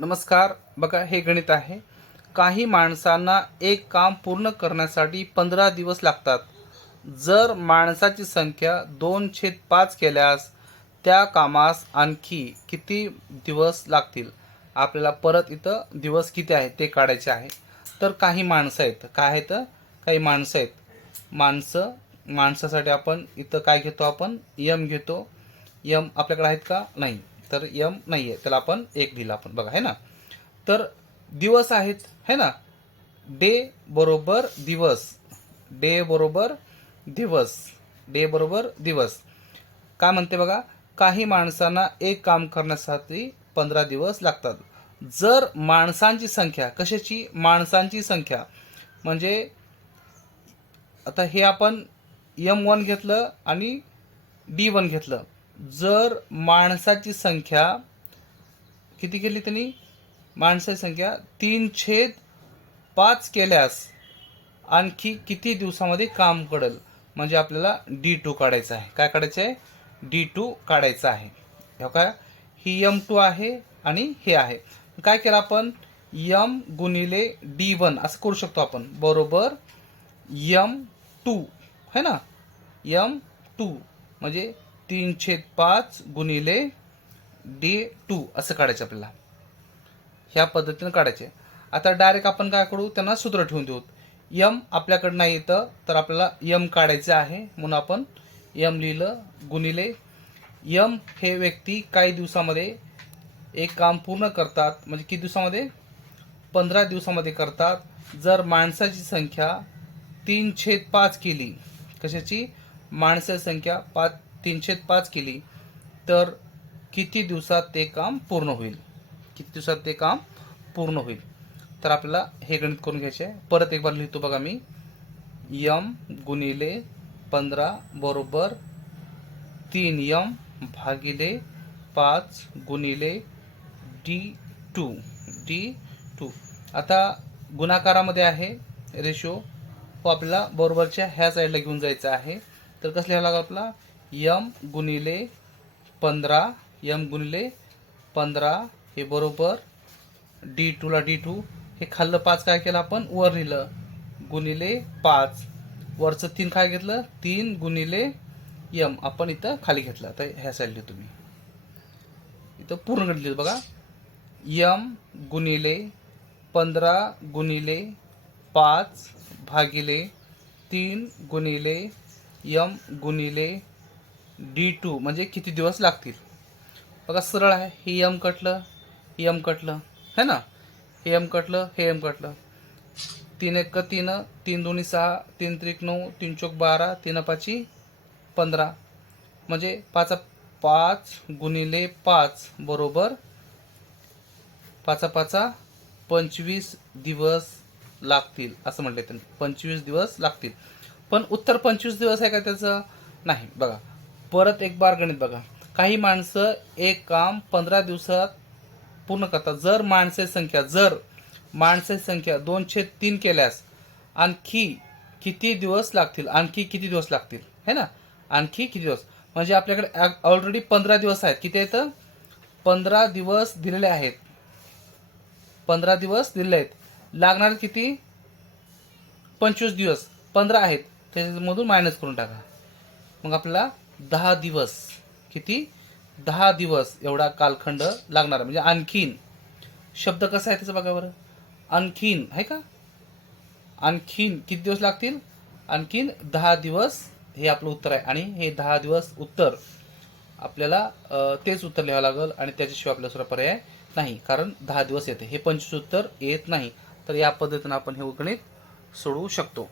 नमस्कार. बघा हे गणित आहे. काही माणसांना एक काम पूर्ण करण्यासाठी पंधरा दिवस लागतात. जर माणसाची संख्या दोन छेद पाच केल्यास त्या कामास आणखी किती दिवस लागतील? आपल्याला परत इथं दिवस किती आहे ते काढायचे आहे. तर काही माणसं आहेत. काय आहेत? काही माणसं आहेत. माणसं माणसासाठी आपण इथं काय घेतो आपण? यम घेतो. यम आपल्याकडे आहेत का? नाही. तर यम नाही आहे त्याला आपण एक दिला आपण. बघा है ना? तर दिवस आहेत है ना? डे बरोबर दिवस. डे बरोबर दिवस. डे बरोबर दिवस. काय म्हणते बघा? काही माणसांना एक काम करण्यासाठी पंधरा दिवस लागतात. जर माणसांची संख्या कशाची? माणसांची संख्या. म्हणजे आता हे आपण यम वन घेतलं आणि डी वन घेतलं. जर माणसाची संख्या किती केली त्यांनी? माणसाची संख्या तीन छेद पाच केल्यास आणखी किती दिवसामध्ये काम कळेल? म्हणजे आपल्याला डी टू काढायचं आहे. काय काढायचं आहे? डी टू काढायचं आहे. हो काय ही यम टू आहे आणि हे आहे. काय केलं आपण? यम गुणिले डी वन असं करू शकतो आपण. बरोबर? यम टू है ना? यम टू म्हणजे तीन छेद पाच गुणिले डी टू असं काढायचं आपल्याला. ह्या पद्धतीनं काढायचे. आता डायरेक्ट आपण काय करू? त्यांना सूत्र ठेवून देऊ. यम आपल्याकडं नाही येतं तर आपल्याला यम काढायचं आहे. म्हणून आपण यम लिहिलं गुणिले यम हे व्यक्ती काही दिवसामध्ये एक काम पूर्ण करतात. म्हणजे किती दिवसामध्ये? पंधरा दिवसामध्ये करतात. जर माणसाची संख्या तीन छेद पाच केली कशाची? माणसाची संख्या पाच तीनशे पाच केली तर किती दिवसात ते काम पूर्ण होईल? किती दिवसात ते काम पूर्ण होईल? तर आपल्याला हे गणित करून घ्यायचे आहे. परत एक बार लिहितो बघा मी. यम गुणिले पंधरा बरोबर तीन यम भागिले पाच गुणिले डी टू. D to. आता गुणाकारामध्ये आहे रेशो. हो आपल्याला बरोबरच्या ह्या साईडला घेऊन जायचं आहे. तर कसं लिहावं लागेल आपला? यम गुणिले पंधरा यम गुणिले पंधरा हे बरोबर डी टूला डी टू. हे खाल्लं पाच काय केलं आपण? वर लिहिलं. गुणिले पाच. वरचं तीन काय घेतलं? तीन गुणिले यम. आपण इथं खाली घेतलं. तर ह्या साईडला तुम्ही. इथं पूर्ण लिहिलं बघा. यम गुणिले पंधरा गुणिले पाच भागिले तीन गुणिले यम गुणिले डी टू म्हणजे किती दिवस लागतील? बघा सरळ आहे. हे यम कटलं हे यम कटलं. है ना? हे यम कटलं हे एम कटलं. तीन एक तीन तीन दोन्ही सहा तीन त्रिक नऊ तीन चौक बारा तीन पाची पंधरा. म्हणजे पाच पाच गुणिले पाच बरोबर पाचा पाचा पंचवीस दिवस लागतील. असं म्हटलं त्यांनी. पंचवीस दिवस लागतील. पण उत्तर पंचवीस दिवस आहे का त्याचं? नाही. बघा. परत एक बार गणित बघा. काही माणसं एक काम पंधरा दिवसात पूर्ण करतात. जर माणसाची संख्या जर माणसाची संख्या दोनशे तीन केल्यास आणखी किती दिवस लागतील? आणखी किती दिवस लागतील? है ना? आणखी किती दिवस? म्हणजे आपल्याकडे ऑलरेडी पंधरा दिवस आहेत. किती आहेत? पंधरा दिवस दिलेले आहेत. पंधरा दिवस दिलेले आहेत. लागणार किती? पंचवीस दिवस. पंधरा आहेत. त्याच्यामधून मायनस करून टाका. मग आपल्याला दहा दिवस. किती? दहा दिवस एवढा कालखंड लागणार. म्हणजे आणखीन. शब्द कसा आहे त्याचं बघा बरं. आणखीन. आहे का? आणखीन किती दिवस लागतील? आणखीन दहा दिवस हे आपलं उत्तर आहे. आणि हे दहा दिवस उत्तर आपल्याला तेच उत्तर लिहावं लागेल आणि त्याच्याशिवाय आपल्याला दुसरा पर्याय नाही. कारण दहा दिवस येते. हे पंचवीस उत्तर येत नाही. तर या पद्धतीनं आपण हे गणित सोडवू शकतो.